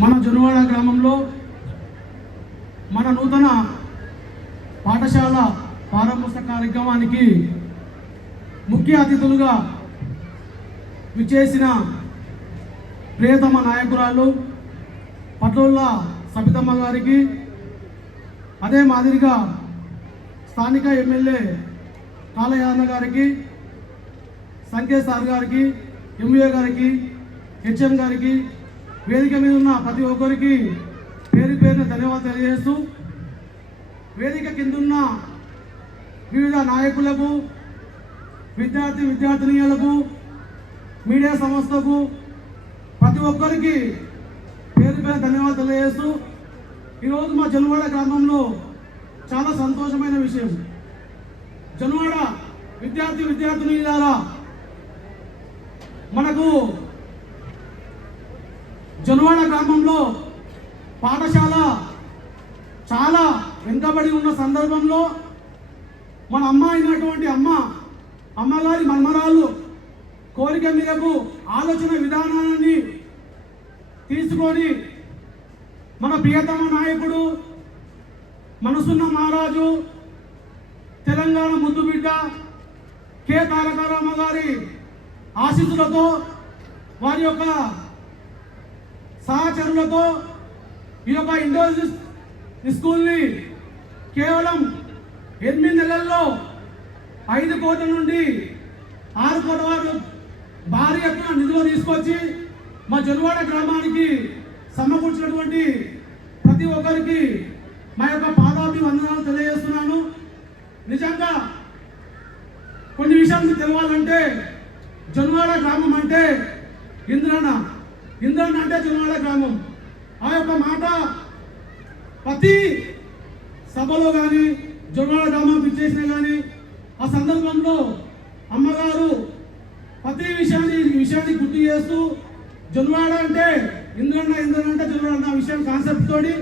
మన జొన్నవాడ గ్రామంలో మన నూతన పాఠశాల ప్రారంభోత్సవ కార్యక్రమానికి ముఖ్య అతిథులుగా విచ్చేసిన ప్రియతమ నాయకురాలు పట్లోళ్ళ సబితమ్మ గారికి, అదే మాదిరిగా స్థానిక ఎమ్మెల్యే కాళయాదన్న గారికి, సంకేత్ సార్ గారికి, ఎంవీఏ గారికి, హెచ్ఎం గారికి, వేదిక మీద ఉన్న ప్రతి ఒక్కరికి పేరు పేరున ధన్యవాదాలు తెలియజేస్తూ, వేదిక కిందున్న వివిధ నాయకులకు, విద్యార్థినీయులకు, మీడియా సంస్థకు ప్రతి ఒక్కరికి పేరు పేరు ధన్యవాదాలు తెలియజేస్తూ, ఈరోజు మా జొన్నవాడ గ్రామంలో చాలా సంతోషమైన విషయం. జొన్నవాడ విద్యార్థినీయులారా, మనకు జొన్నవాడ గ్రామంలో పాఠశాల చాలా వెనుకబడి ఉన్న సందర్భంలో మన అమ్మ అయినటువంటి అమ్మగారి మన్మరాళ్ళు కోరిక మేరకు ఆలోచన విధానాన్ని తీసుకొని మన ప్రియతమ నాయకుడు మనసున్న మహారాజు, తెలంగాణ ముద్దుబిడ్డ కె తారక రామ గారి ఆశీస్సులతో, వారి యొక్క సహచరులతో ఈ యొక్క ఇండోర్ స్కూల్ని కేవలం 8 నెలల్లో 5 కోట్ల నుండి 6 కోట్ల వరకు భారీ ఎత్తున నిధులు తీసుకొచ్చి మా జొన్నవాడ గ్రామానికి సమకూర్చినటువంటి ప్రతి ఒక్కరికి మా యొక్క పాదాభివందనాలు తెలియజేస్తున్నాను. నిజంగా కొన్ని విషయాలు తెలవాలంటే, జొన్నవాడ గ్రామం అంటే ఇంద్రన్న అంటే జొన్నవాడ గ్రామం. ఆ యొక్క మాట ప్రతి సభలో కానీ, జొన్నవాడ గ్రామం పిచ్చేసినా కానీ, ఆ సందర్భంలో అమ్మగారు ప్రతి విషయాన్ని గుర్తు చేస్తూ, జొన్నవాడ అంటే ఇంద్రన్న అంటే జొన్నవాడ అన్న విషయం కాన్సెప్ట్ తోటి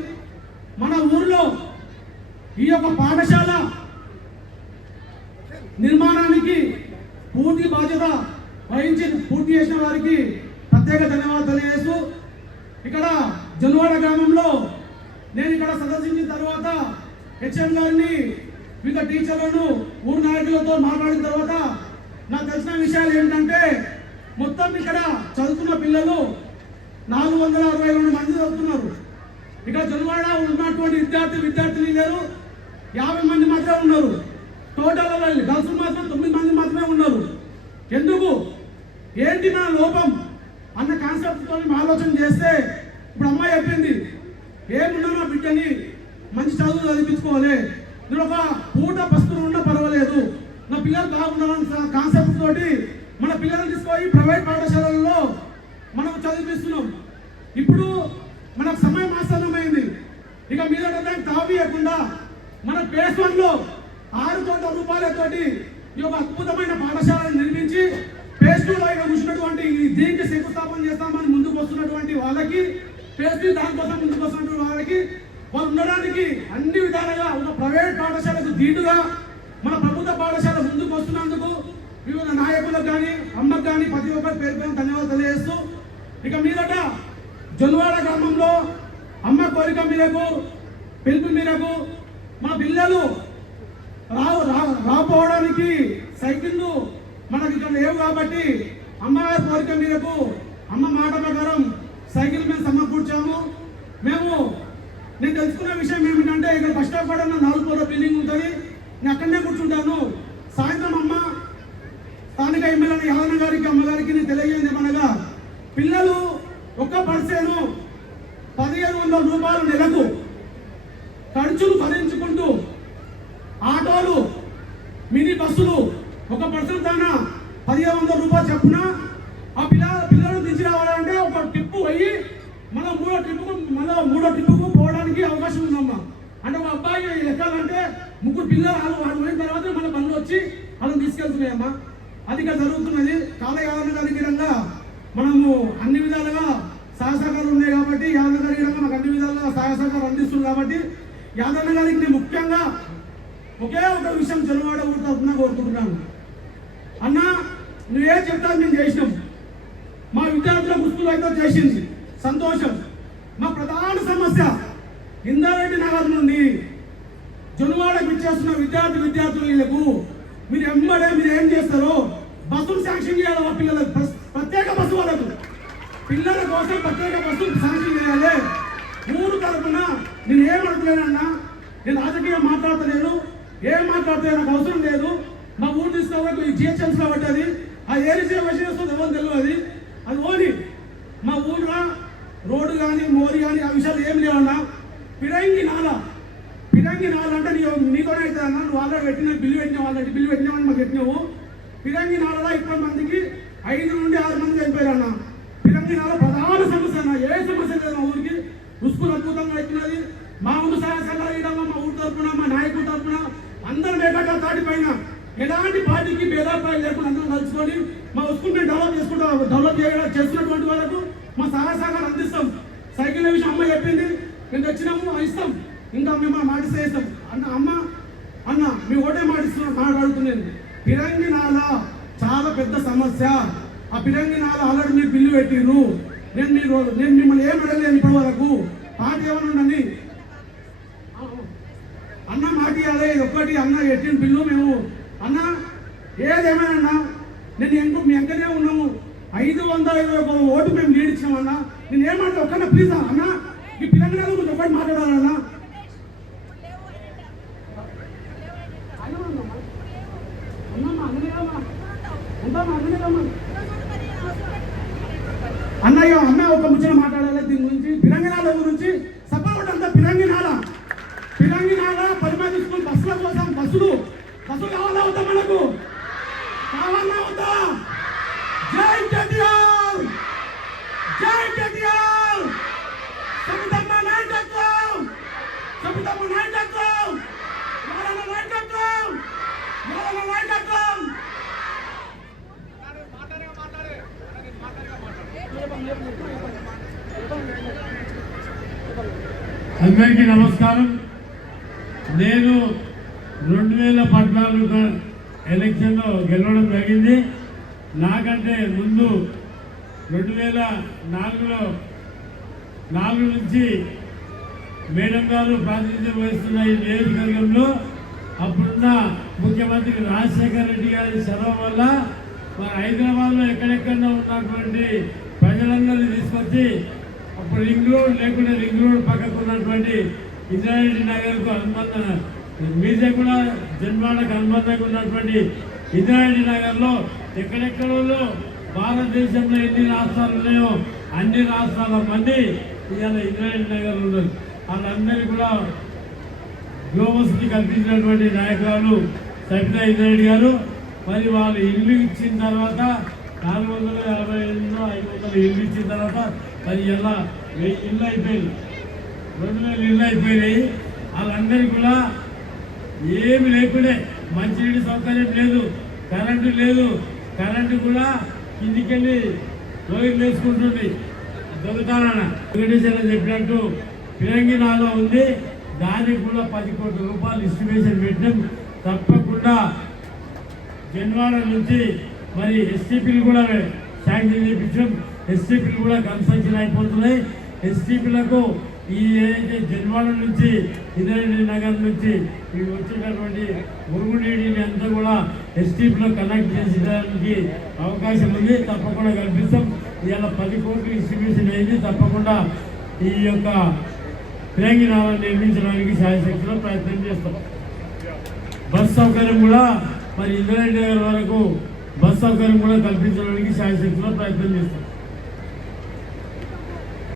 మన ఊరిలో ఈ యొక్క పాఠశాల నిర్మాణానికి పూర్తి బాధ్యత వహించి పూర్తి చేసిన వారికి ప్రత్యేక ధన్యవాదాలు తెలియజేస్తూ, ఇక్కడ జొన్నవాడ గ్రామంలో నేను ఇక్కడ సందర్శించిన తర్వాత హెచ్ఎం గారిని, వివిధ టీచర్లను, ఊరు నాయకులతో మాట్లాడిన తర్వాత నాకు తెలిసిన విషయాలు ఏంటంటే, మొత్తం ఇక్కడ చదువుతున్న పిల్లలు 462 మంది చదువుతున్నారు. ఇక్కడ జొన్నవాడ ఉన్నటువంటి విద్యార్థినీలు 50 మంది మాత్రమే ఉన్నారు. టోటల్ గర్ల్స్ మాత్రం 9 మంది మాత్రమే ఉన్నారు. ఎందుకు, ఏంటి నా లోపం అన్న కాన్సెప్ట్తో ఆలోచన చేస్తే, ఇప్పుడు అమ్మాయి చెప్పింది, ఏమున్నా నా బిడ్డని మంచి చదువు చదివించుకోవాలి, నేను ఒక పూట పస్తులు ఉన్నా పర్వాలేదు, నా పిల్లలు బాగుండాలన్న కాన్సెప్ట్ తోటి మన పిల్లలను తీసుకొని ప్రైవేట్ పాఠశాలల్లో మనం చదివిస్తున్నాం. ఇప్పుడు మనకు సమయం ఆసన్నమైంది. ఇక మీద దానికి తావీయకుండా మన ఫేజ్ 1లో 6 కోట్ల రూపాయలతోటి ఈ యొక్క అద్భుతమైన పాఠశాలను నిర్మించి ఫేజ్ 2లో ఇక్కడ కూర్చున్నటువంటి దీనికి శంకుస్థాపన చేస్తామని ముందుకు వస్తున్నటువంటి వాళ్ళకి, ఫేజ్ 3 దానికోసం ముందుకు వస్తున్నటువంటి వాళ్ళకి, వాళ్ళు ఉండడానికి అన్ని విధాలుగా ఒక ప్రైవేట్ పాఠశాలకు ధీటుగా మన ప్రభుత్వ పాఠశాల ముందుకు వస్తున్నందుకు వివిధ నాయకులకు కానీ, అమ్మకు కానీ ప్రతి ఒక్కరి పేరు పేరు ధన్యవాదాలు తెలియజేస్తూ, ఇక మీదట జొన్నవాడ గ్రామంలో అమ్మ కోరిక మేరకు, పిలుపు మేరకు మన పిల్లలు రాపోవడానికి సైకిళ్ళు మనకి ఇక్కడ లేవు కాబట్టి, అమ్మగారి కోరిక మేరకు, అమ్మ మాట ప్రకారం సైకిల్ మేము సమకూర్చాము. నేను తెలుసుకున్న విషయం ఏమిటంటే, ఇక్కడ బస్ స్టాప్ పడిన 4 ఫ్లోర్ల బిల్డింగ్ ఉంటుంది, నేను అక్కడనే కూర్చుంటాను. సాయంత్రం అమ్మ స్థానిక ఎమ్మెల్యే యాదన్న గారికి, అమ్మగారికి నేను తెలియజేయండి ఏమనగా, పిల్లలు ఒక్క పర్సెను 1500 రూపాయలు నెలకు ఖర్చులు భరించుకుంటూ, ఆటోలు, మినీ బస్సులు ఒక పర్సన్ తన 1500 రూపాయలు చెప్పున ఆ పిల్లలు దించి రావాలంటే ఒక ట్రిప్పు పోయి మనం మూడో ట్రిప్పుకు పోవడానికి అవకాశం ఉందమ్మా. అంటే ఒక అబ్బాయి ఎక్కాలంటే 3 పిల్లలు వాళ్ళు పోయిన తర్వాత మన పనులు వచ్చి వాళ్ళని తీసుకెళ్తున్నాయమ్మా. అది ఇక్కడ జరుగుతున్నది. కాళయాదన్న గారికి రంగా మనము అన్ని విధాలుగా సహసహకారాలు ఉన్నాయి కాబట్టి, యాదన్న గారి రంగా మాకు అన్ని విధాలుగా సహసహకారం అందిస్తుంది కాబట్టి, యాదన్న గారికి నేను ముఖ్యంగా ఒకే ఒక విషయం జొన్నవాడ ఊరు తరఫున కోరుకుంటున్నాను. అన్న, నువ్వేం చెప్తాను మేము చేసినాం, మా విద్యార్థుల పుస్తకాలు అయితే చేసింది సంతోషం. మా ప్రధాన సమస్య ఇందారెడ్డి నగర్ నుండి జొన్నవాడకు ఇచ్చేస్తున్న విద్యార్థులకు మీరు ఏం చేస్తారో బస్సులు శాంక్షన్ చేయాలి. మా పిల్లలకు ప్రత్యేక బస్సు వాళ్ళకు పిల్లల కోసం ప్రత్యేక బస్సు శాంక్షన్ చేయాలి. ఊరు తరఫున నేను ఏమడుగులేనన్నా, నేను రాజకీయం మాట్లాడతలేను, ఏం మాట్లాడితే నాకు అవసరం లేదు. మా ఊరు తీసుకోవడానికి ఈ జిహెచ్ఎంసీలో పడ్డది. ఆ ఏ రిజర్వేషన్ వస్తుంది ఎవరు తెలియదు. అది ఓని మా ఊళ్ళో రోడ్డు కానీ మోరి కానీ ఆ విషయాలు ఏం లేవన్నా. పిరంగి నాల అంటే నీతోనే అవుతుంది అన్న. నువ్వు ఆల్రెడీ బిల్లు పెట్టినావని మాకు పెట్టినావు. పిరంగి నాలలో 20 మందికి 5 నుండి 6 మంది చనిపోయారన్న. పిరంగి నాల ప్రధాన సమస్య అన్న. ఏ సమస్య లేదు మా ఊరికి. స్కూల్ అద్భుతంగా అవుతున్నది. మా ఊరు సలహా ఇవ్వడంలో మా ఊరు తరఫున మా నాయకుల తరఫున అందరం ఏకాగా తాటిపైన ఎలాంటి పార్టీకి భేదాభిప్రాయం లేకుండా అందరం కలుసుకొని మా స్కూల్ మేము డెవలప్ చేస్తున్నటువంటి వాళ్ళకు మా సహాయకాలు అందిస్తాం. సైకిల్ విషయం అమ్మ చెప్పింది, మేము తెచ్చినాము ఇస్తాం. ఇంకా మేము మాటిస్తే ఇస్తాం అన్న మీ ఓటే మాట్లాడుతున్నాను. పిరంగి నాల చాలా పెద్ద సమస్య. ఆ పిరంగి నాల ఆల్రెడీ మీరు బిల్లు పెట్టిర్రు. నేను మిమ్మల్ని ఏం అడగలేను ఇప్పటి వరకు. పాట ఏమన్నా ఉండండి అన్న మాట ఇవ్వాలి. ఒక్కటి అన్న పెట్టిన బిల్లు మేము అన్న ఏదేమైనా నేను మీ వెంకనే ఉన్నాము. 521 ఓటు మేము లీడ్ ఇచ్చామన్నా. నేను ఏమంటే ఒక్కన్నా ప్లీజ్ అన్న ఈ పిల్లల గురించి ఒకటి మాట్లాడాలన్నా. అన్నయ్య అన్న ఒక ముచ్చట మాట్లాడాలి దీని గురించి. పిరంగినాల గురించి సపోర్ట్ అంతా పిరంగినాల 10 మంది స్కూల్ బస్సుల కోసం బస్సులు కావాలా అవుతా మనకు కావాలా అవుతా. జై కేటీఆర్, జై కేటీఆర్. సబితమ్మ నాయకత్వం, సబితమ్మ నాయకత్వం, యాదన్న నాయకత్వం, యాదన్న నాయకత్వం. అందరికీ నమస్కారం. నేను 2014 ఎలక్షన్లో గెలవడం జరిగింది. నాకంటే ముందు 2004లో 4 నుంచి మేడం గారు ప్రాతినిధ్యం వహిస్తున్న ఈ నియోజకవర్గంలో అప్పుడున్న ముఖ్యమంత్రి రాజశేఖర రెడ్డి గారి సెలవు వల్ల హైదరాబాద్లో ఎక్కడెక్కడ ఉన్నటువంటి ప్రజలందరినీ తీసుకొచ్చి అప్పుడు రింగ్ రోడ్ లేకుండా రింగ్ రోడ్ పక్కకు ఉన్నటువంటి ఇంద్రారెడ్డి నగర్కు అనుబంధం మీదే కూడా జన్వాడకు అనుబంధంగా ఉన్నటువంటి ఇంద్రారెడ్డి నగర్లో ఎక్కడెక్కడో భారతదేశంలో ఎన్ని రాష్ట్రాలు ఉన్నాయో అన్ని రాష్ట్రాల మంది ఇవాళ ఇంద్రారెడ్డి నగర్ ఉన్నారు. వాళ్ళందరికీ కూడా గ్లోబల్స్కి కల్పించినటువంటి నాయకురాలు సబితా ఇంద్రారెడ్డి గారు. మరి వాళ్ళు ఇల్లు ఇచ్చిన తర్వాత 448 500 ఇల్లు ఇచ్చిన తర్వాత మరి ఇలా 1000 ఇల్లు అయిపోయింది, 2000 ఇల్లు అయిపోయినాయి. వాళ్ళందరికీ కూడా ఏమి లేకుండే మంచినీటి సౌకర్యం లేదు, కరెంటు లేదు. కరెంటు కూడా కిందికెళ్ళి రోజులు వేసుకుంటుంది దొంగతనాన. వెంకటేశ్వర చెప్పినట్టు పిరంగి నాలో ఉంది. దానికి కూడా 10 కోట్ల రూపాయలు ఎస్టిమేషన్ పెట్టినాం. తప్పకుండా జన్వాడ నుంచి మరి ఎస్టీపీలు కూడా శాంక్షన్ చేయించాం. ఎస్టీపీలు కూడా కన్స్ట్రక్షన్ అయిపోతున్నాయి. ఎస్టీపీలకు ఈ ఏదైతే జన్వాడ నుంచి ఇంద్రారెడ్డి నగర్ నుంచి వచ్చేటటువంటి మురుగునీటిని అంతా కూడా ఎస్టీపీలో కనెక్ట్ చేసేదానికి అవకాశం ఉంది. తప్పకుండా కల్పిస్తాం. ఇవాళ 10 కోట్లు ఎస్టిమేషన్ అయింది. తప్పకుండా ఈ యొక్క పిరంగి నాలను నిర్మించడానికి శాయశక్తిలో ప్రయత్నం చేస్తాం. బస్ సౌకర్యం కూడా మరి ఇంద్రారెడ్డి నగర్ వరకు బస్ సౌకర్యం కూడా కల్పించడానికి శాయశక్తిలో ప్రయత్నం చేస్తాం.